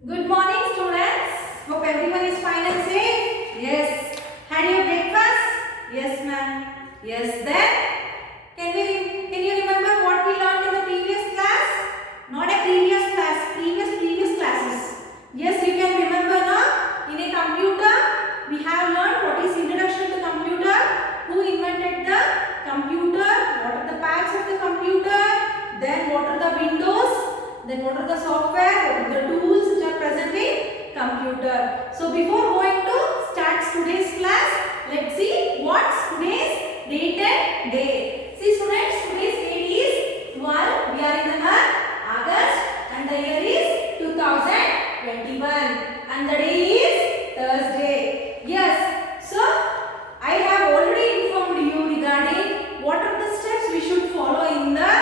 Good morning, students. Hope everyone is fine and safe. Yes. Had your breakfast? Yes, ma'am. Yes, then can you remember what we learned in the previous class? Not a previous class, previous classes. Yes, you can remember now. In a computer, we have learned what is introduction to computer, who invented the computer, what are the parts of the computer, then what are the windows, then what are the software, what are the tools which are present in computer. So before going to start today's class, let's see what's today's date and day. See students, today's date is 12. We are in the month August and the year is 2021 and the day is Thursday. Yes, so I have already informed you regarding what are the steps we should follow in the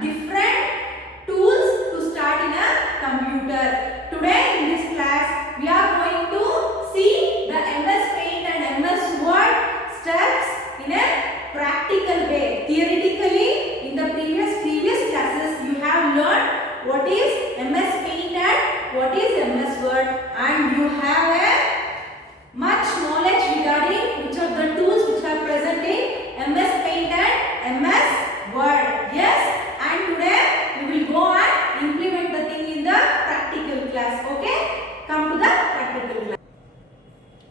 different tools to start in a computer. Today in this class we are going to see the MS Paint and MS Word steps in a practical way. Theoretically in the previous classes you have learned what is MS Paint and what is MS Word, and you have a much knowledge regarding which are the tools which are present in MS Paint and MS Word. Yes, and today we will go and implement the thing in the practical class. Okay, come to the practical class.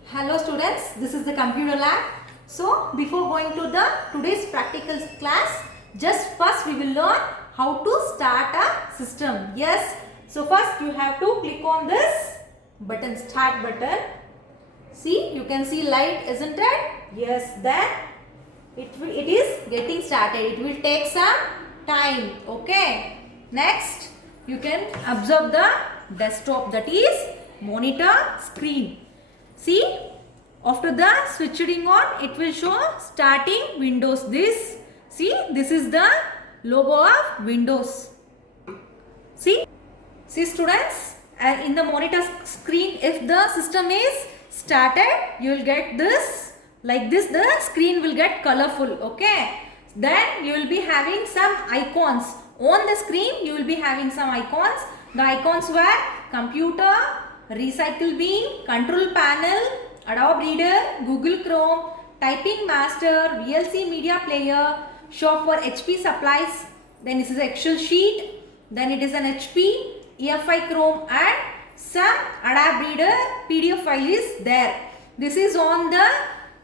Hello students, this is the computer lab. So before going to the today's practical class, just first we will learn how to start a system. Yes, so first you have to click on this button, start button. See, you can see light, isn't it? Yes, then it is getting started. It will take some time. Okay. Next, you can observe the desktop, that is monitor screen. See, after the switching on, it will show starting Windows. This is the logo of Windows. See students, and in the monitor screen, if the system is started, you will get this like this. The screen will get colorful. Okay, then you will be having some icons on the screen. You will be having some icons. The icons were computer, recycle bin, control panel, Adobe Reader, Google Chrome, typing master, VLC media player, shop for HP supplies, then this is Excel sheet, then it is an HP, EFI Chrome, and some Adobe Reader PDF file is there. This is on the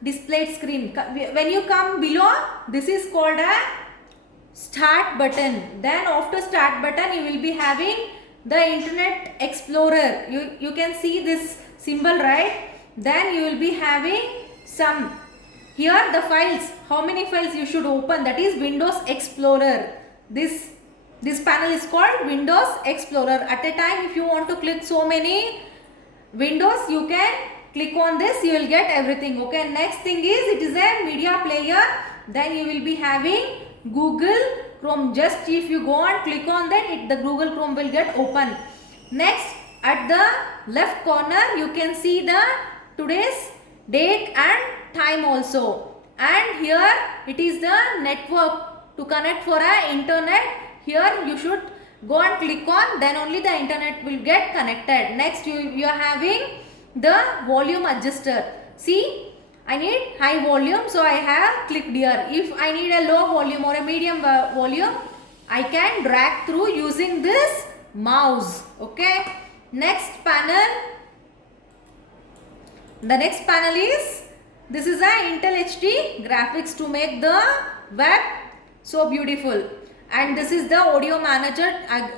displayed screen. When you come below, this is called a start button. Then after start button, you will be having the Internet Explorer. You can see this symbol, right? Then you will be having some here the files. How many files you should open? That is Windows Explorer. This panel is called Windows Explorer. At a time, if you want to click so many windows, you can click on this. You will get everything. Okay. Next thing is it is a media player. Then you will be having Google Chrome. Just if you go and click on that, the Google Chrome will get open. Next, at the left corner, you can see the today's date and time also. And here it is the network to connect for a internet. Here you should go and click on, then only the internet will get connected. Next you are having the volume adjuster. See, I need high volume, so I have clicked here. If I need a low volume or a medium volume, I can drag through using this mouse. Okay. Next panel. The next panel is, this is a Intel HD graphics to make the web so beautiful. And this is the audio manager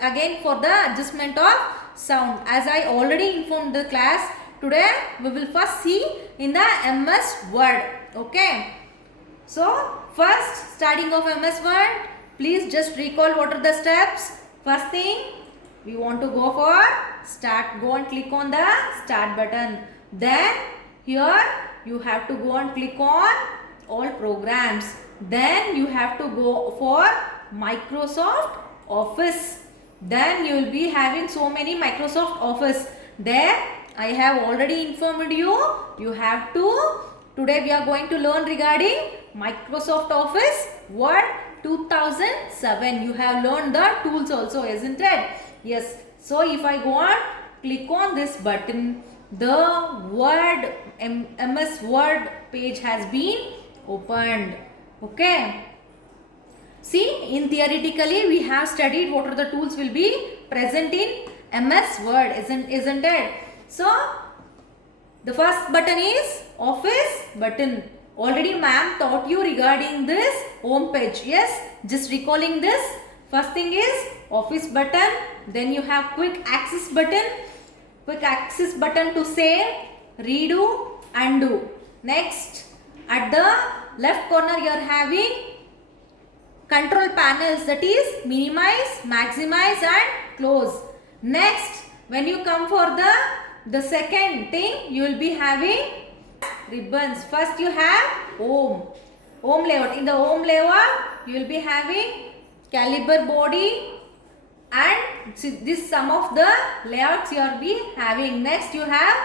again for the adjustment of sound. As I already informed the class, today we will first see in the MS Word. Okay. So first starting of MS Word, please just recall what are the steps. First thing, we want to go for start. Go and click on the start button. Then here you have to go and click on all programs. Then you have to go for Microsoft Office. Then you will be having so many Microsoft Office. There I have already informed you. You have to, today we are going to learn regarding Microsoft Office Word 2007. You have learned the tools also, isn't it? Yes. So if I go on click on this button, the Word MS Word page has been opened. Okay. See, in theoretically we have studied what are the tools will be present in MS Word, isn't it? So the first button is Office button. Already ma'am taught you regarding this home page. Yes, just recalling this. First thing is Office button. Then you have Quick Access button. Quick Access button to save, redo, undo. Next, at the left corner you are having control panels, that is minimize, maximize and close. Next, when you come for the second thing, you will be having ribbons. First you have home layout. In the home layout you will be having caliber body, and this some of the layouts you will be having. Next you have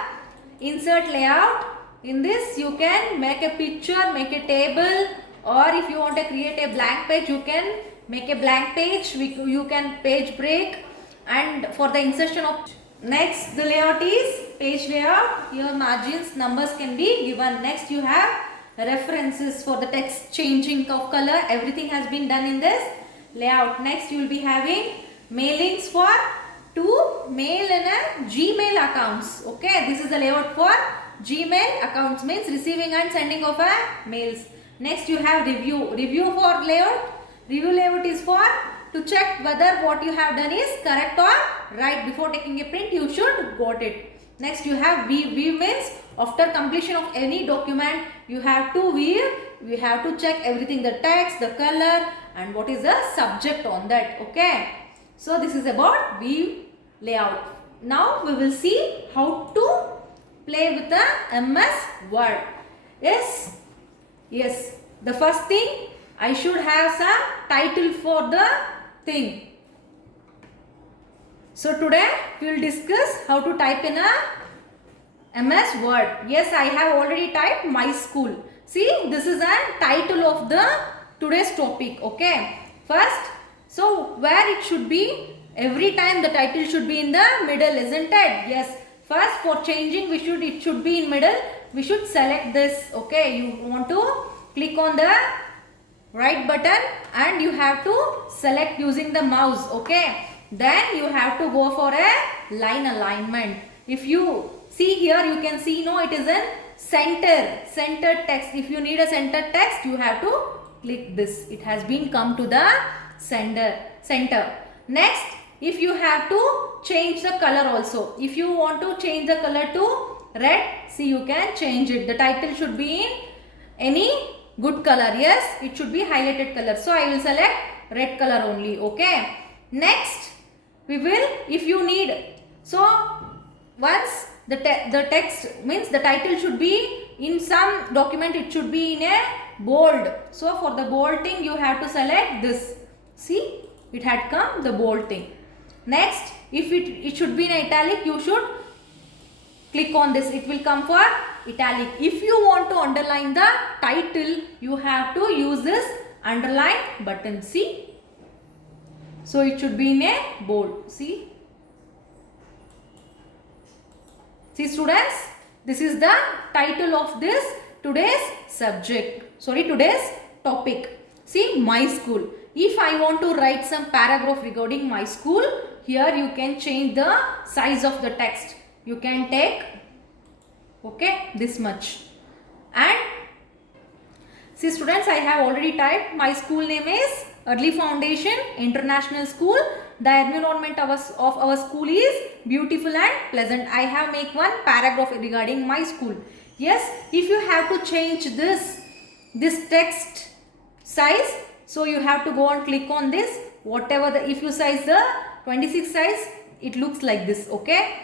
insert layout. In this you can make a picture, make a table, or if you want to create a blank page, you can make a blank page. You can page break, and for the insertion of next the layout is page layout. Your margins, numbers can be given. Next you have references for the text changing of color. Everything has been done in this layout. Next you will be having mailings for to mail in a Gmail accounts. Okay, this is the layout for Gmail accounts, means receiving and sending of a mails. Next you have review for layout. Review layout is for to check whether what you have done is correct or right. Before taking a print you should got it. Next you have view means after completion of any document you have to view. You have to check everything, the text, the color, and what is the subject on that. Okay. So this is about view layout. Now we will see how to play with the MS Word. Yes. Yes. The first thing, I should have some title for the thing. So today we will discuss how to type in a MS Word. Yes, I have already typed my school. See, this is a title of the today's topic. Okay. First, so where it should be, every time the title should be in the middle, isn't it? Yes. First, for changing it should be in middle. We should select this. Okay. You want to click on the right button and you have to select using the mouse. Okay. Then you have to go for a line alignment. If you see here, you can see no, it is in center text. If you need a center text, you have to click this. It has been come to the center. Next, if you have to change the color also. If you want to change the color to red, see, you can change it. The title should be in any good color. Yes, it should be highlighted color. So I will select red color only. Okay. Next, we will, if you need, so once the text means the title should be in some document, it should be in a bold. So for the bold thing you have to select this. See, it had come the bold thing. Next, if it should be in italic, you should click on this. It will come for italic. If you want to underline the title, you have to use this underline button. See, so it should be in a bold. See students, this is the title of this today's today's topic. See, my school. If I want to write some paragraph regarding my school, here you can change the size of the text. You can take, okay, this much. And see students, I have already typed my school name is Early Foundation International School. The environment of our school is beautiful and pleasant. I have make one paragraph regarding my school. Yes, if you have to change this text size, so you have to go and click on this. Whatever the, if you size the 26 size, it looks like this. Okay.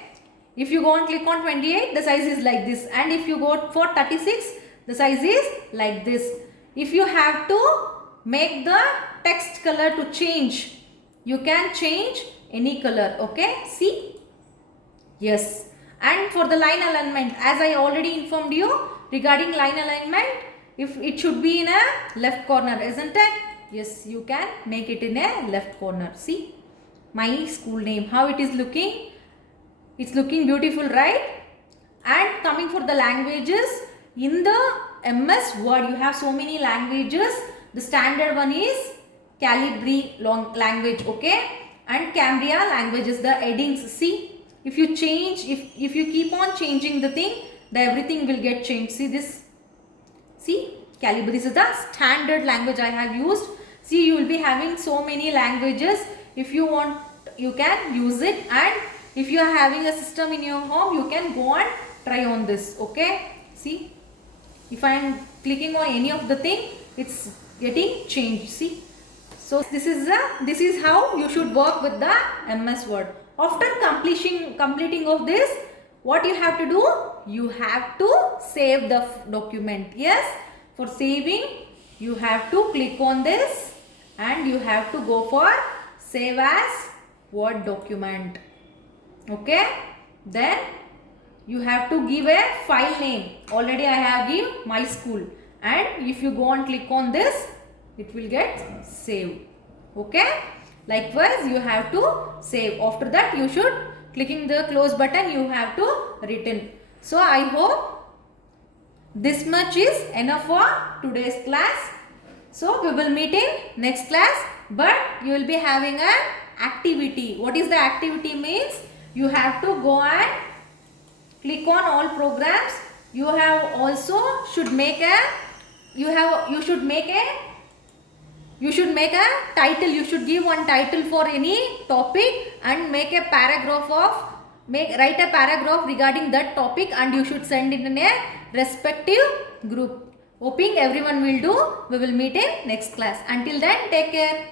If you go and click on 28, the size is like this. And if you go for 36, the size is like this. If you have to make the text color to change, you can change any color. Okay. See. Yes. And for the line alignment, as I already informed you regarding line alignment, if it should be in a left corner, isn't it? Yes, you can make it in a left corner. See, my school name, how it is looking. It's looking beautiful, right? And coming for the languages, in the MS Word you have so many languages. The standard one is Calibri language, okay? And Cambria languages, the headings. See, if you change, if you keep on changing the thing, the everything will get changed. See this? See, Calibri is the standard language I have used. See, you will be having so many languages. If you want, you can use it, and if you are having a system in your home, you can go and try on this, okay? See, if I am clicking on any of the thing, it's getting changed. See, so this is how you should work with the MS Word. After completing of this, what you have to do? You have to save the document. Yes, for saving, you have to click on this and you have to go for save as Word document. Okay, then you have to give a file name. Already I have give my school, and if you go and click on this, it will get saved. Okay, likewise you have to save. After that you should clicking the close button, you have to return. So I hope this much is enough for today's class. So we will meet in next class, but you will be having an activity. What is the activity means? You have to go and click on all programs. You have also should make a you should make a title. You should give one title for any topic and make a paragraph of write a paragraph regarding that topic, and you should send it in a respective group. Hoping everyone will do. We will meet in next class. Until then, take care.